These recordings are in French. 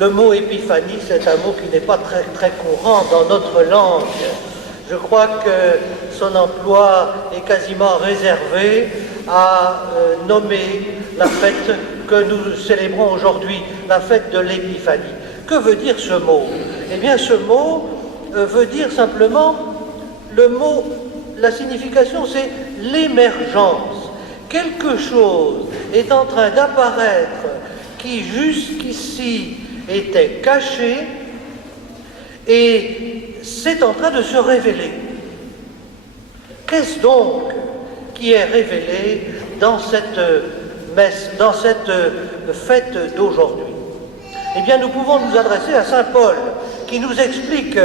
Le mot épiphanie, c'est un mot qui n'est pas très courant dans notre langue. Je crois que son emploi est quasiment réservé à nommer la fête que nous célébrons aujourd'hui, la fête de l'épiphanie. Que veut dire ce mot? Eh bien, ce mot veut dire simplement, la signification, c'est l'émergence. Quelque chose est en train d'apparaître qui jusqu'ici était caché et c'est en train de se révéler. Qu'est-ce donc qui est révélé dans cette messe, dans cette fête d'aujourd'hui? Eh bien, nous pouvons nous adresser à saint Paul, qui nous explique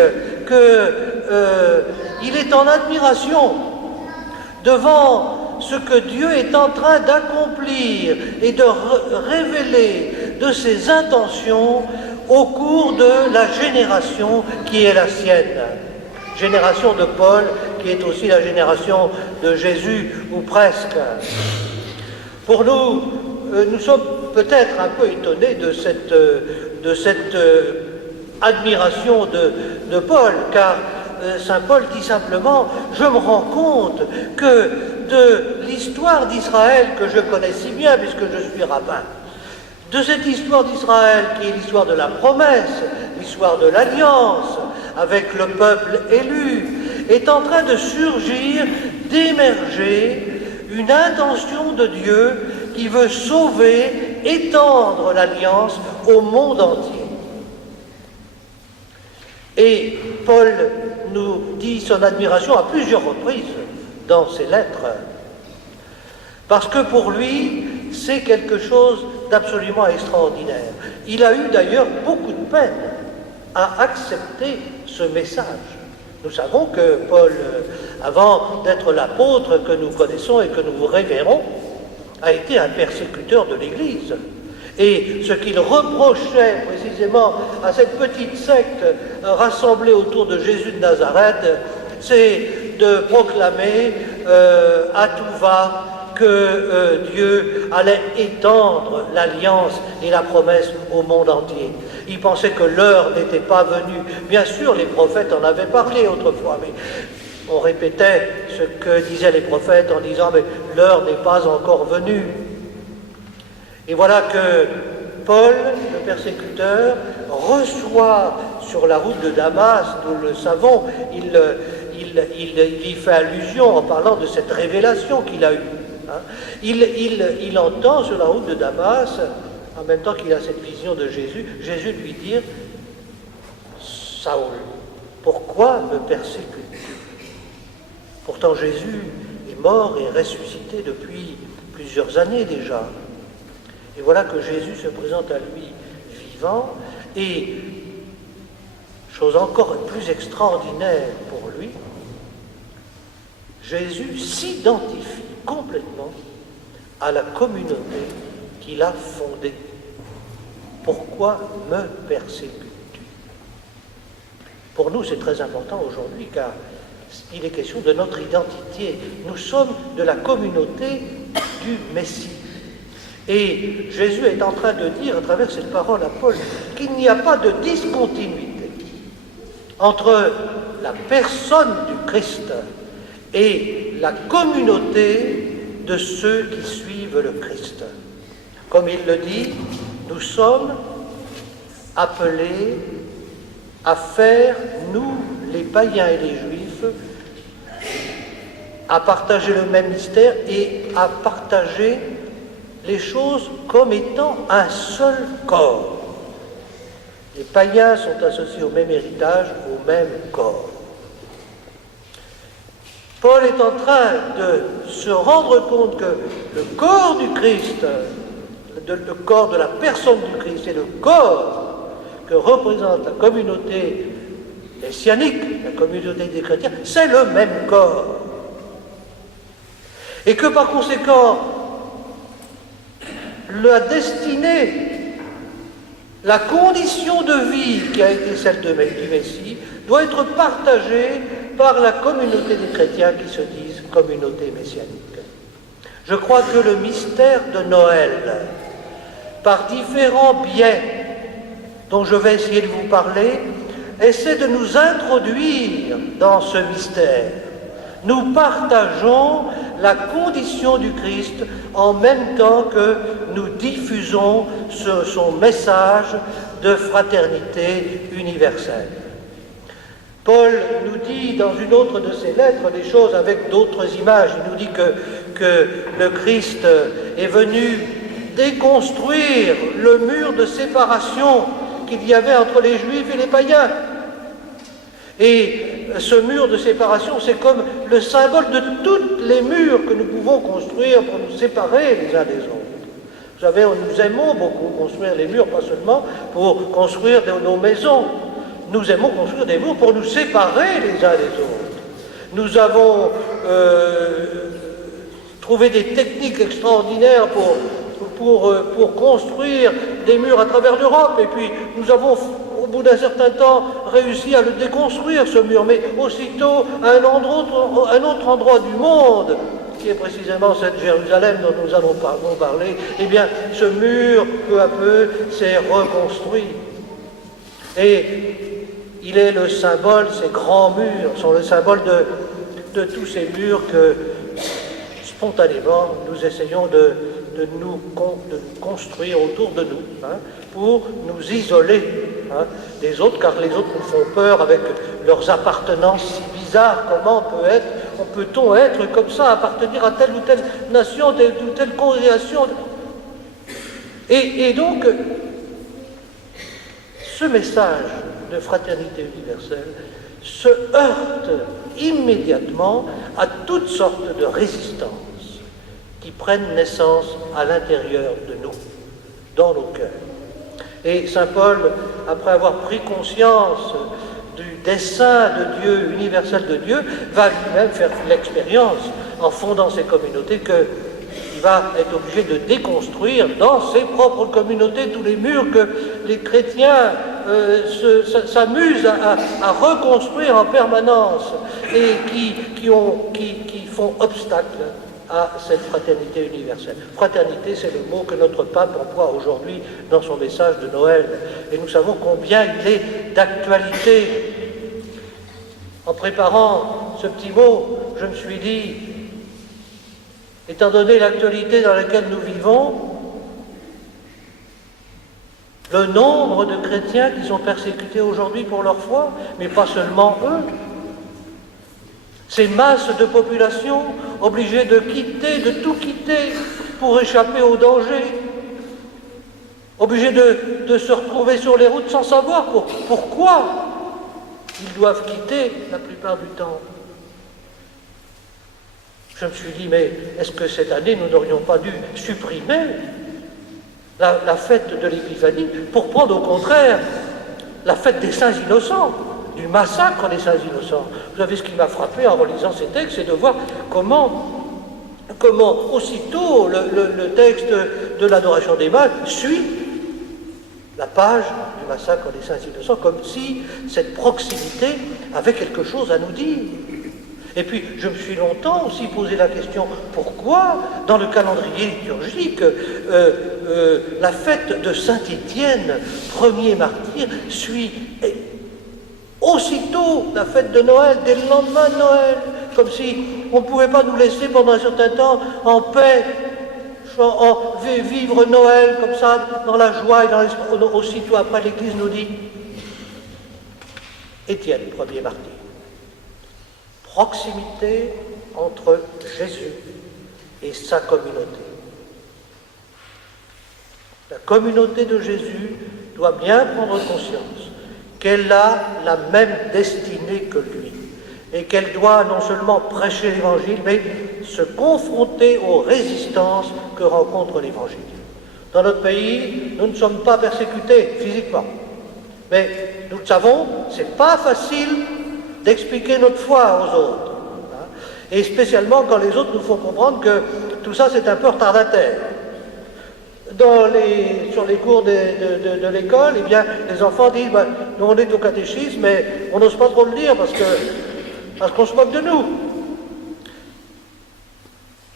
qu'il est en admiration devant ce que Dieu est en train d'accomplir et de révéler de ses intentions au cours de la génération qui est la sienne. Génération de Paul, qui est aussi la génération de Jésus, ou presque. Pour nous, nous sommes peut-être un peu étonnés de cette admiration de Paul, car saint Paul dit simplement « Je me rends compte que de l'histoire d'Israël que je connais si bien, puisque je suis rabbin, de cette histoire d'Israël qui est l'histoire de la promesse, l'histoire de l'alliance avec le peuple élu, est en train de surgir, d'émerger une intention de Dieu qui veut sauver, étendre l'alliance au monde entier. » Et Paul nous dit son admiration à plusieurs reprises dans ses lettres, parce que pour lui, c'est quelque chose d'absolument extraordinaire. Il a eu d'ailleurs beaucoup de peine à accepter ce message. Nous savons que Paul, avant d'être l'apôtre que nous connaissons et que nous révérons, a été un persécuteur de l'Église. Et ce qu'il reprochait précisément à cette petite secte rassemblée autour de Jésus de Nazareth, c'est de proclamer à tout va que Dieu allait étendre l'alliance et la promesse au monde entier. Il pensait que l'heure n'était pas venue. Bien sûr, les prophètes en avaient parlé autrefois, mais on répétait ce que disaient les prophètes en disant « mais l'heure n'est pas encore venue ». Et voilà que Paul, le persécuteur, reçoit sur la route de Damas, nous le savons, il y fait allusion en parlant de cette révélation qu'il a eue. Hein. Il entend sur la route de Damas, en même temps qu'il a cette vision de Jésus, Jésus lui dire « Saül, pourquoi me persécutes-tu » Pourtant Jésus est mort et ressuscité depuis plusieurs années déjà. Et voilà que Jésus se présente à lui vivant, et, chose encore plus extraordinaire pour lui, Jésus s'identifie complètement à la communauté qu'il a fondée. Pourquoi me persécutes-tu? Pour nous, c'est très important aujourd'hui, car il est question de notre identité. Nous sommes de la communauté du Messie. Et Jésus est en train de dire, à travers cette parole à Paul, qu'il n'y a pas de discontinuité entre la personne du Christ et la communauté de ceux qui suivent le Christ. Comme il le dit, nous sommes appelés à faire, nous, les païens et les juifs, à partager le même mystère et à partager les choses comme étant un seul corps. Les païens sont associés au même héritage, au même corps. Paul est en train de se rendre compte que le corps du Christ, le corps de la personne du Christ et le corps que représente la communauté messianique, la communauté des chrétiens, c'est le même corps. Et que par conséquent, la destinée, la condition de vie qui a été celle du Messie doit être partagée par la communauté des chrétiens qui se disent communauté messianique. Je crois que le mystère de Noël, par différents biais, dont je vais essayer de vous parler essaie de nous introduire dans ce mystère. Nous partageons la condition du Christ en même temps que nous diffusons son message de fraternité universelle. Paul nous dit dans une autre de ses lettres des choses avec d'autres images. Il nous dit que le Christ est venu déconstruire le mur de séparation qu'il y avait entre les Juifs et les païens. Et ce mur de séparation, c'est comme le symbole de tous les murs que nous pouvons construire pour nous séparer les uns des autres. Vous savez, nous aimons beaucoup construire les murs, pas seulement pour construire nos maisons. Nous aimons construire des murs pour nous séparer les uns des autres. Nous avons trouvé des techniques extraordinaires pour construire des murs à travers l'Europe, et puis nous avons, au bout d'un certain temps, réussi à le déconstruire, ce mur, mais aussitôt, à un autre endroit du monde, qui est précisément cette Jérusalem dont nous allons parler, eh bien, ce mur, peu à peu, s'est reconstruit. Et il est le symbole, ces grands murs sont le symbole de tous ces murs que, spontanément, nous essayons de nous construire autour de nous, pour nous isoler des autres, car les autres nous font peur avec leurs appartenances si bizarres. Comment peut-on être comme ça, appartenir à telle ou telle nation, telle ou telle congrégation? Et donc, ce message de fraternité universelle se heurte immédiatement à toutes sortes de résistances qui prennent naissance à l'intérieur de nous, dans nos cœurs. Et saint Paul, après avoir pris conscience du dessein de Dieu, universel de Dieu, va lui-même faire l'expérience, en fondant ses communautés, qu'il va être obligé de déconstruire dans ses propres communautés tous les murs que les chrétiens s'amusent à reconstruire en permanence et qui font obstacle à cette fraternité universelle. Fraternité, c'est le mot que notre pape emploie aujourd'hui dans son message de Noël. Et nous savons combien il est d'actualité. En préparant ce petit mot, je me suis dit, étant donné l'actualité dans laquelle nous vivons, le nombre de chrétiens qui sont persécutés aujourd'hui pour leur foi, mais pas seulement eux, ces masses de population obligées de tout quitter pour échapper au danger, obligées de se retrouver sur les routes sans savoir pourquoi ils doivent quitter la plupart du temps. Je me suis dit, mais est-ce que cette année, nous n'aurions pas dû supprimer la fête de l'Épiphanie pour prendre au contraire la fête des Saints Innocents, du massacre des Saints Innocents? Vous savez, ce qui m'a frappé en relisant ces textes, c'est de voir comment aussitôt le texte de l'adoration des mains suit la page du massacre des Saints Innocents, comme si cette proximité avait quelque chose à nous dire. Et puis, je me suis longtemps aussi posé la question, pourquoi, dans le calendrier liturgique, la fête de Saint-Étienne, premier martyr, suit aussitôt la fête de Noël, dès le lendemain de Noël, comme si on ne pouvait pas nous laisser pendant un certain temps en paix, vivre Noël comme ça, dans la joie et dans l'esprit. Aussitôt après, l'Église nous dit, Étienne, premier martyr. Proximité entre Jésus et sa communauté. La communauté de Jésus doit bien prendre conscience qu'elle a la même destinée que lui et qu'elle doit non seulement prêcher l'Évangile, mais se confronter aux résistances que rencontre l'Évangile. Dans notre pays, nous ne sommes pas persécutés physiquement, mais nous le savons, c'est pas facile d'expliquer notre foi aux autres. Et spécialement quand les autres nous font comprendre que tout ça c'est un peu retardataire. Sur les cours de l'école, eh bien, les enfants disent nous on est au catéchisme, mais on n'ose pas trop le dire parce qu'on se moque de nous.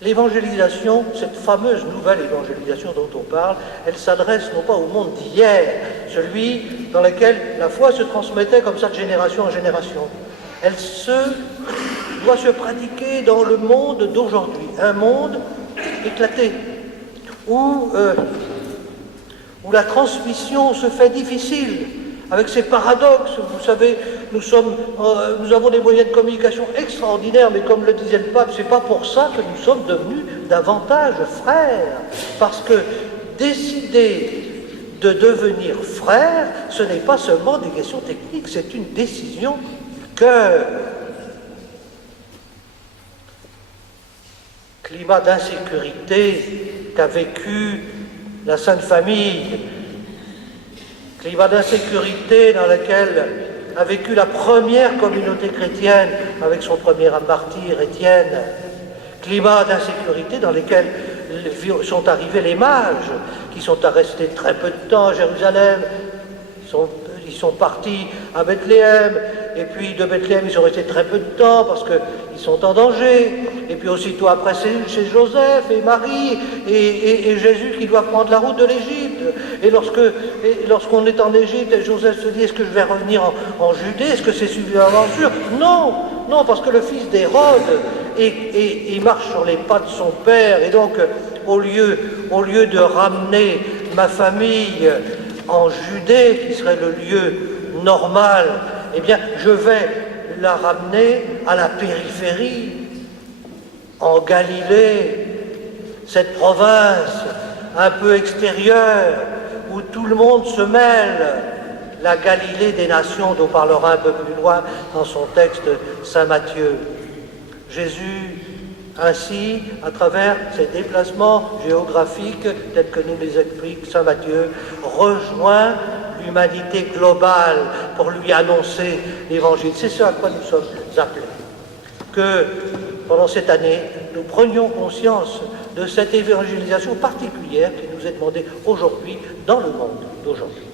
L'évangélisation, cette fameuse nouvelle évangélisation dont on parle, elle s'adresse non pas au monde d'hier, celui dans laquelle la foi se transmettait comme ça de génération en génération. Elle doit se pratiquer dans le monde d'aujourd'hui, un monde éclaté, où la transmission se fait difficile, avec ses paradoxes. Vous savez, nous avons des moyens de communication extraordinaires, mais comme le disait le pape, c'est pas pour ça que nous sommes devenus davantage frères, parce que décider de devenir frères, ce n'est pas seulement des questions techniques, c'est une décision du cœur. Climat d'insécurité qu'a vécu la Sainte Famille, climat d'insécurité dans lequel a vécu la première communauté chrétienne avec son premier martyr, Étienne, climat d'insécurité dans lequel sont arrivés les mages, qui sont restés très peu de temps à Jérusalem, ils sont partis à Bethléem, et puis de Bethléem ils sont restés très peu de temps parce qu'ils sont en danger, et puis aussitôt après c'est Joseph et Marie et Jésus qui doivent prendre la route de l'Égypte. Et lorsqu'on est en Égypte, Joseph se dit, est-ce que je vais revenir en Judée? Est-ce que c'est suffisamment sûr? Non, parce que le fils d'Hérode il marche sur les pas de son père, et donc au lieu de ramener ma famille en Judée, qui serait le lieu normal, eh bien, je vais la ramener à la périphérie, en Galilée, cette province un peu extérieure, où tout le monde se mêle, la Galilée des nations, dont parlera un peu plus loin dans son texte Saint Matthieu. Jésus, ainsi, à travers ces déplacements géographiques, tels que nous les explique Saint Matthieu, rejoint l'humanité globale pour lui annoncer l'Évangile. C'est ce à quoi nous sommes appelés. Que pendant cette année, nous prenions conscience de cette évangélisation particulière qui nous est demandée aujourd'hui dans le monde d'aujourd'hui.